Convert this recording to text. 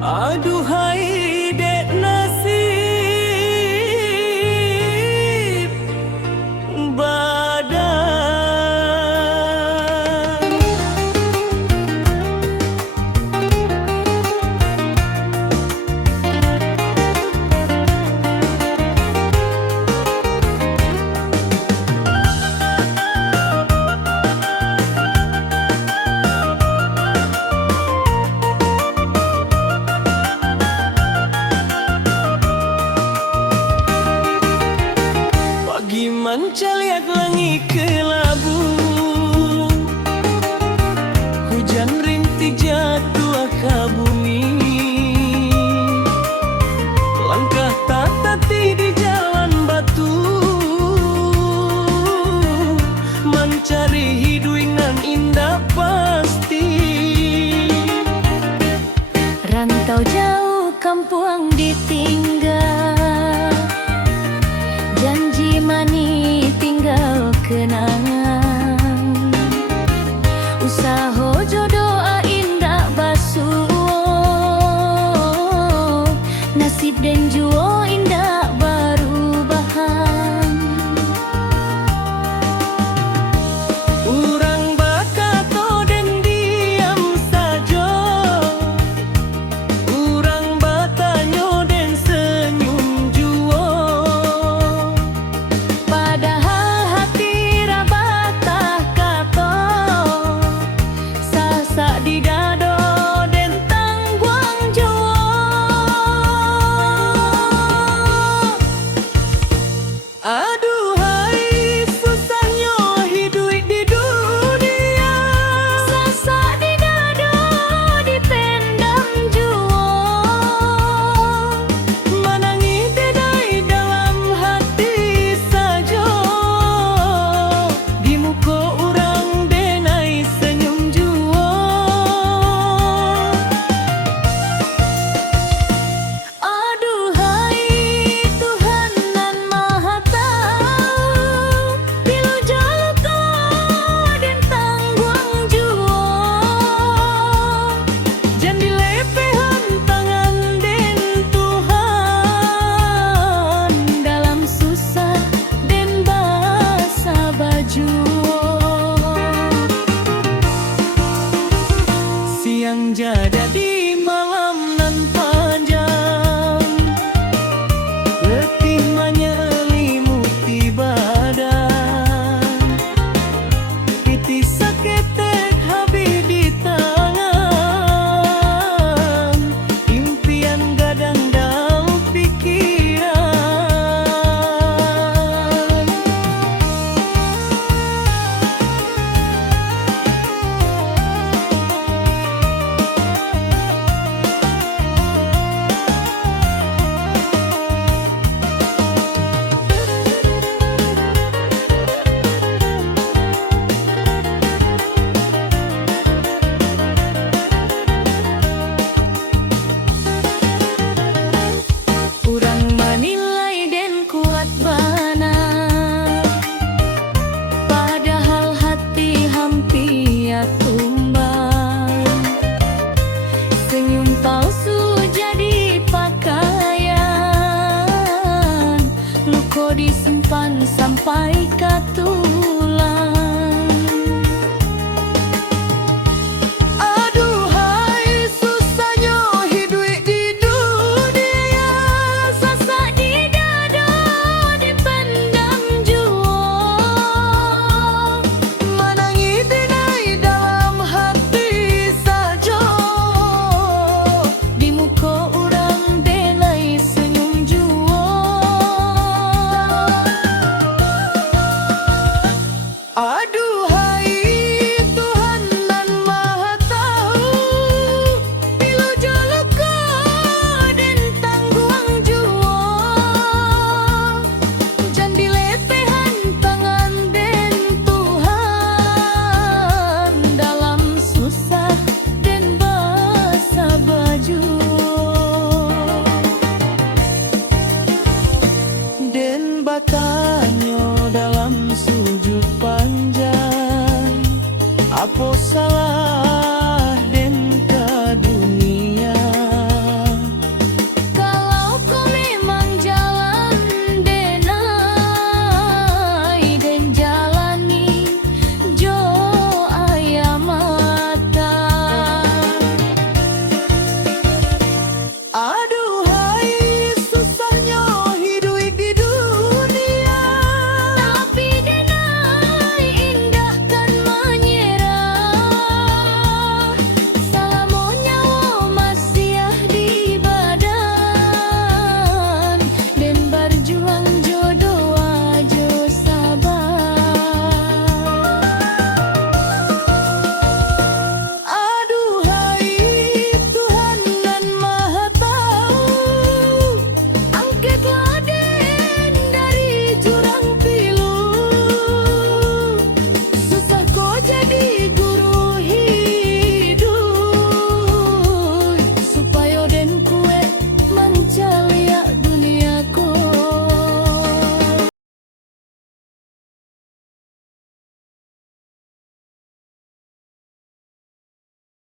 Aduhai dek nasib badan. Mencaliak langit kelabu, hujan rintik jatuh ke bumi. Langkah tatati di jalan batu, mencari hidup nan indah pasti. Rantau jauh kampung ditinggal, janji manis tinggal kenangan. Usaha jodoh indah basuh, nasib dan jua indah barubahan. Urang bakato dan diam saja, urang batanyo dan senyum jua. Padahal hati rabatah kato, sasak di dado dan tangguang jua. Aduhai susahnya hidup di dunia, Sasak di dado dipendam jua. menangis dedai dalam hati saja. Di muka orang denai senyum jua. Aduhai Tuhan nan maha tahu, pilu jalo dan tangguang jua. Jangan dilepehan tangan den Tuhan, Dalam susah dan basah baju. siang jada di malam nan panjang, letih menyelimuti badan. Piti saketek habis di tangan, impian gadang dalam pikiran. Urang menilai dan kuat bana, padahal hati hampir tumbang. Senyum palsu jadi pakaian, luka disimpan sampai katu.